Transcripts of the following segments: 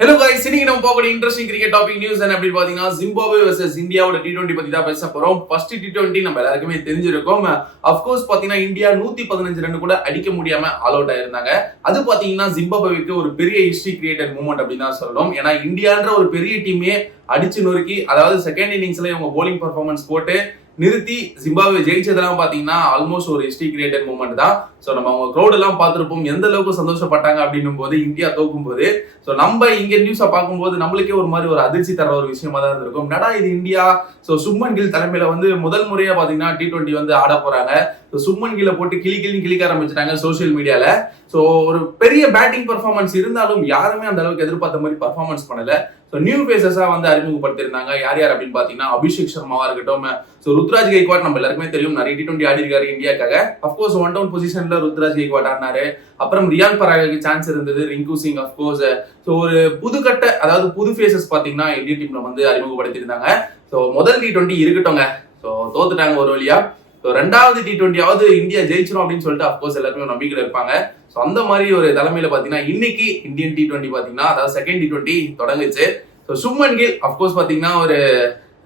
Hello guys, இன்னைக்கு நம்ம பார்க்கக்கூடிய இன்ட்ரெஸ்டிங் கிரிக்கெட் டாபிக் நியூஸ் என்ன அப்படி பாத்தீங்கன்னா ஜிம்பாப்வே வெர்சஸ் இந்தியாவோட T20 பத்தி தான் பேச போறோம். ஃபர்ஸ்ட் T20 நம்ம எல்லாருக்குமே தெரிஞ்சிருக்கும். ஆஃப் கோர்ஸ் பாத்தீங்கன்னா இந்தியா 115 ரன் கூட அடிக்க முடியாம ஆல் அவுட் ஆயிருந்தாங்க. அது பாத்தீங்கன்னா ஜிம்பாப்வேக்கு ஒரு பெரிய ஹிஸ்டரி கிரியேட்டட் மூமெண்ட் அப்படின்னு தான் சொல்லணும். ஏன்னா இந்தியான்ற ஒரு பெரிய டீமே அடிச்சு நொறுக்கி, அதாவது செகண்ட் இன்னிங்ஸ்ல இவங்க போலிங் பர்ஃபார்மன்ஸ் போட்டு நிறுத்தி ஜிம்பாப்வே ஜெயிச்சதெல்லாம் பாத்தீங்கன்னா ஆல்மோஸ்ட் ஒரு ஹிஸ்டரி கிரியேட்டட் மூமெண்ட் தான். ஸோ நம்ம அவங்க க்ரௌட் எல்லாம் பார்த்துருப்போம் எந்த அளவுக்கு சந்தோஷப்பட்டாங்க அப்படின்னும் போது இந்தியா தோக்கும் போது. ஸோ நம்ம இங்க நியூஸை பார்க்கும்போது நம்மளுக்கே ஒரு மாதிரி ஒரு அதிர்ச்சி தர ஒரு விஷயமா தான் இருந்திருக்கும். நடா இது இந்தியா. ஸோ சுப்மன் கில் தலைமையில வந்து முதல் முறையா பாத்தீங்கன்னா T20 வந்து ஆட போறாங்க. ஸோ சுப்மன் கில்லை போட்டு கிளிக்க ஆரம்பிச்சிட்டாங்க சோசியல் மீடியால. ஸோ ஒரு பெரிய பேட்டிங் பர்ஃபார்மன்ஸ் இருந்தாலும் யாருமே அந்த அளவுக்கு எதிர்பார்த்த மாதிரி பர்ஃபார்மன்ஸ் பண்ணல. ஸோ நியூ ஃபேஸஸா வந்து அறிமுகப்படுத்திருந்தாங்க. யார் யார் அப்படின்னு பாத்தீங்கன்னா அபிஷேக் சர்மாவா இருக்கட்டும், ஸோ ருத்ராஜ் கெய்க்வாட் நம்ம எல்லாருக்குமே தெரியும், நிறைய T20 ஆடி இருக்காரு இந்தியாக்காக. அப்கோர்ஸ் ஒன் டவுன் பொசிஷன்ல ருத்ராஜ் கெய்க்வாட் ஆடினாரு. அப்புறம் ரியான் பராகுக்கு சான்ஸ் இருந்தது, ரிங்கு சிங் அப்கோர்ஸ். ஸோ ஒரு புதுக்கட்ட, அதாவது புது ஃபேஸஸ் பாத்தீங்கன்னா இந்தியன் டீம்ல வந்து அறிமுகப்படுத்திருந்தாங்க. ஸோ முதல் T20 இருக்கட்டும்ங்க. ஸோ தோத்துட்டாங்க ஒரு வழியா. ஸோ ரெண்டாவது T20 இந்தியா ஜெயிச்சிடும் அப்படின்னு சொல்லிட்டு அப்கோர்ஸ் எல்லாருமே நம்பிக்கையில் இருப்பாங்க. ஸோ அந்த மாதிரி ஒரு தலைமையில பாத்தீங்கன்னா இன்னைக்கு இந்தியன் T20 பாத்தீங்கன்னா, அதாவது செகண்ட் T20 தொடங்குச்சு. ஸோ சுப்மன் கில் அப்கோர்ஸ் பாத்தீங்கன்னா ஒரு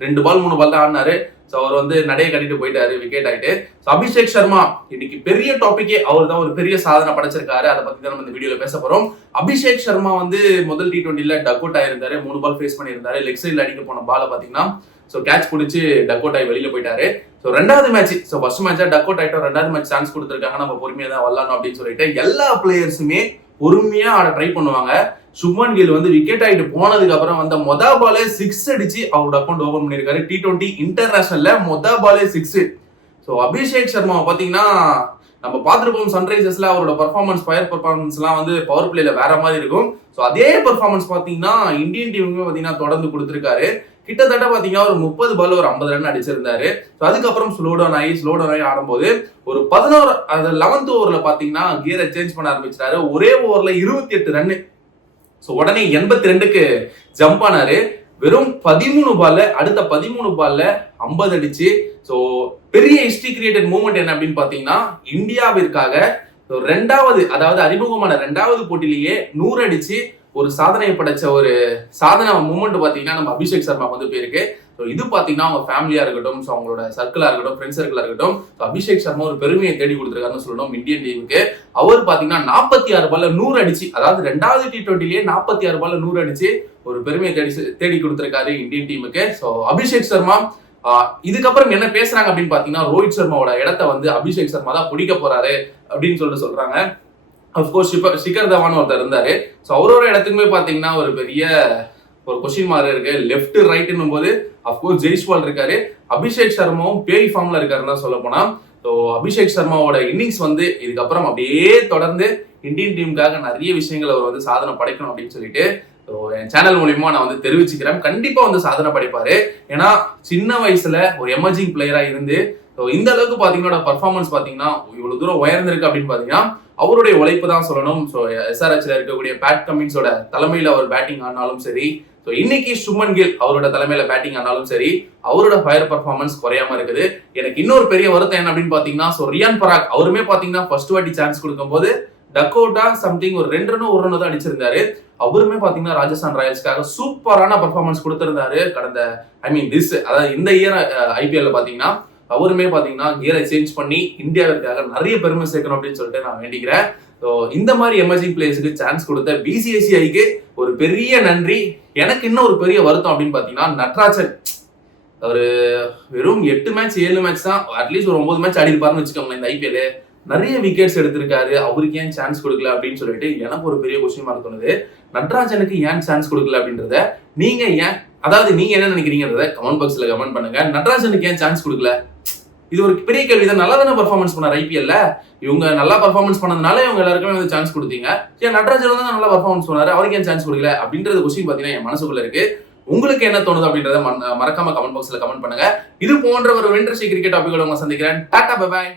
2 பால் 3 பால் தான் ஆடினாரு. ஸோ அவர் வந்து நடைய கட்டிட்டு போயிட்டாரு, விக்கெட் ஆயிட்டு. ஸோ அபிஷேக் சர்மா இன்னைக்கு பெரிய டாபிக்கே அவர் தான், ஒரு பெரிய சாதனை படைச்சிருக்காரு. அதை பத்தி தான் நம்ம இந்த வீடியோல பேச போறோம். அபிஷேக் சர்மா வந்து முதல் T20 டக் அவுட் ஆயிருந்தாரு, 3 பால் ஃபேஸ் பண்ணியிருந்தாரு. லெக் சைட்ல அடிக்க போன பால பாத்தீங்கன்னா ஸோ கேட்ச் பிடிச்சி டக் அவுட் ஆகி வெளியில போயிட்டாரு. ஸோ ரெண்டாவது மேட்ச், ஸோ ஃபர்ஸ்ட் மேட்சா டக் அவுட் ஆயிட்டோம், ரெண்டாவது மேட்ச் சான்ஸ் கொடுத்துருக்காங்க, நம்ம பொறுமையா தான் வரலாம் அப்படின்னு சொல்லிட்டு எல்லா பிளேயர்ஸுமே பொறுமையா ஆட ட்ரை பண்ணுவாங்க. சுப்மன் கில் வந்து விக்கெட் ஆயிட்டு போனதுக்கு அப்புறம் வந்த மொத பாலே 6 அடிச்சு அவரோட அக்கௌண்ட் ஓபன் பண்ணிருக்காரு. T20 இன்டர்நேஷனல்ல மொத பாலே 6. ஸோ அபிஷேக் சர்மா பாத்தீங்கன்னா நம்ம பார்த்துருப்போம் சன்ரைசர்ஸ்ல அவரோட ஃபயர் பர்ஃபார்மன்ஸ் எல்லாம் வந்து பவர் பிளேல வேற மாதிரி இருக்கும். ஸோ அதே பர்ஃபார்மன்ஸ் பாத்தீங்கன்னா இந்தியன் டீமுமே பாத்தீங்கன்னா தொடர்ந்து கொடுத்திருக்காரு. கிட்டத்தட்ட பாத்தீங்கன்னா ஒரு 30 பால் ஒரு 50 ரன் அடிச்சிருந்தாரு. அதுக்கப்புறம் ஸ்லோ டவுன் ஆகி ஆடும்போது ஒரு 11th ஓவர்ல பாத்தீங்கன்னா கியரை சேஞ்ச் பண்ண ஆரம்பிச்சாரு. ஒரே ஓவர்ல 28 ரன். ஸோ உடனே 82க்கு ஜம்ப் ஆனாரு. வெறும் 13 பால்ல, அடுத்த 13 பால்ல 50 அடிச்சு. ஸோ பெரிய ஹிஸ்டரி கிரியேட்டட் மூமெண்ட் என்ன அப்படின்னு பாத்தீங்கன்னா, இந்தியாவிற்காக ரெண்டாவது, அதாவது அறிமுகமான ரெண்டாவது போட்டியிலேயே 100 அடிச்சு ஒரு சாதனையை படைச்ச ஒரு சாதனை மூமெண்ட் பாத்தீங்கன்னா நம்ம அபிஷேக் சர்மா வந்து போயிருக்கு. ஸோ இது பாத்தீங்கன்னா அவங்க ஃபேமிலியா இருக்கட்டும், ஸோ அவங்களோட சர்க்கிளா இருக்கட்டும், ஃப்ரெண்ட்ஸ் சர்க்கிளா இருக்கட்டும், அபிஷேக் சர்மா ஒரு பெருமையை தேடி கொடுத்துருக்காருன்னு சொல்லணும் இந்தியன் டீமுக்கு. அவர் பாத்தீங்கன்னா 46 பால்ல 100 அடிச்சு, அதாவது ரெண்டாவது T20 46 பால்ல 100 அடிச்சு ஒரு பெருமையை தேடி கொடுத்திருக்காரு இந்தியன் டீமுக்கு. ஸோ அபிஷேக் சர்மா இதுக்கப்புறம் என்ன பேசுறாங்க அப்படின்னு பாத்தீங்கன்னா, ரோஹித் சர்மாவோட இடத்த வந்து அபிஷேக் சர்மா தான் பிடிக்க போறாரு அப்படின்னு சொல்லிட்டு சொல்றாங்க. அப்கோர்ஸ் ஷிகர் தவான் ஒருத்தர் இருந்தாரு. ஸோ அவரோட இடத்துக்குமே பாத்தீங்கன்னா ஒரு பெரிய ஒரு கொஸ்டின் மார்க் இருக்கு. லெஃப்ட் ரைட்னும் போது அப்கோர்ஸ் ஜெய்ஸ்வால் இருக்காரு, அபிஷேக் சர்மாவும் பேய் ஃபார்ம்ல இருக்காருன்னு தான் சொல்ல போனா. ஸோ அபிஷேக் சர்மாவோட இன்னிங்ஸ் வந்து இதுக்கப்புறம் அப்படியே தொடர்ந்து இந்தியன் டீமுக்காக நிறைய விஷயங்கள் அவர் வந்து சாதனை படைக்கணும் அப்படின்னு சொல்லிட்டு ஸோ என் சேனல் மூலியமா நான் வந்து தெரிவிச்சுக்கிறேன். கண்டிப்பா வந்து சாதனை படைப்பாரு. ஏன்னா சின்ன வயசுல ஒரு எமர்ஜிங் பிளேயரா இருந்து இந்த அளவுக்கு பாத்தீங்கன்னா பர்ஃபார்மன்ஸ் பாத்தீங்கன்னா இவ்வளவு தூரம் உயர்ந்திருக்கு அப்படின்னு பாத்தீங்கன்னா அவருடைய உழைப்பு தான் சொல்லணும். ஸோ SRHல இருக்கக்கூடிய பேட் கமின்ஸோட தலைமையில அவர் பேட்டிங் ஆனாலும் சரி, ஸோ இன்னைக்கு சுப்மன் கில் அவரோட தலைமையில பேட்டிங் ஆனாலும் சரி, அவரோட ஃபயர் பர்ஃபார்மன்ஸ் குறையாம இருக்குது. எனக்கு இன்னொரு பெரிய வருத்தம் என்ன அப்படின்னு பாத்தீங்கன்னா, ஸோ ரியான் பராக் அவருமே பாத்தீங்கன்னா ஃபர்ஸ்ட் வாட்டி சான்ஸ் கொடுக்கும்போது டக் அவுட்டா சம்திங் ஒரு 2 ரன் 1 ரன் தான் அடிச்சிருந்தாரு. அவருமே பாத்தீங்கன்னா ராஜஸ்தான் ராயல்ஸ்க்காக சூப்பரான பர்ஃபார்மன்ஸ் கொடுத்திருந்தாரு கடந்த அதாவது இந்த இயர் IPL பாத்தீங்கன்னா. அவருமே பாத்தீங்கன்னா கியரை சேஞ்ச் பண்ணி இந்தியாவிற்காக நிறைய பெருமை சேர்க்கணும் அப்படின்னு சொல்லிட்டு நான் வேண்டிக்கிறேன். ஸோ இந்த மாதிரி எமர்ஜிங் பிளேயர்ஸுக்கு சான்ஸ் கொடுத்த BCCIக்கு ஒரு பெரிய நன்றி. எனக்கு இன்னும் ஒரு பெரிய வருத்தம் அப்படின்னு பாத்தீங்கன்னா, நட்ராஜன் ஒரு வெறும் 8 மேட்ச் 7 மேட்ச் தான், அட்லீஸ்ட் ஒரு 9 மேட்ச் ஆடி இருப்பாருன்னு வச்சுக்கோங்க இந்த IPL. நிறைய விக்கெட்ஸ் எடுத்திருக்காரு, அவருக்கு ஏன் சான்ஸ் கொடுக்கல அப்படின்னு சொல்லிட்டு எனக்கு ஒரு பெரிய கொஸ்டின் மார்க் தோணுது. நட்ராஜனுக்கு ஏன் சான்ஸ் கொடுக்கல அப்படின்றத நீங்க என்ன நினைக்கிறீங்கன்றத கமெண்ட் பாக்ஸ்ல கமெண்ட் பண்ணுங்க. நட்ராஜனுக்கு ஏன் சான்ஸ் கொடுக்கல? இது ஒரு பெரிய கேள்வி தான். நல்லா தானே பர்ஃபார்மன்ஸ் பண்ணார் IPL. இவங்க நல்லா பர்ஃபார்மன்ஸ் பண்ணதுனால இவங்க எல்லாருக்குமே வந்து சான்ஸ் கொடுத்தீங்க. ஏன் நட்ராஜன் தான் நல்லா பர்ஃபார்மன்ஸ் பண்ணாரு, அவருக்கு ஏன் சான்ஸ் கொடுக்கல அப்படின்றது கொஸ்டின் பாத்தீங்கன்னா என் மனசுக்குள்ள இருக்கு. உங்களுக்கு என்ன தோணுது அப்படின்றத மறக்காம கமெண்ட் பாக்ஸ்ல கமெண்ட் பண்ணுங்க. இது போன்ற ஒரு இன்ட்ரெஸ்டிங் கிரிக்கெட் டாபிக்கோட உங்க சந்திக்கிறேன். Tata bye bye.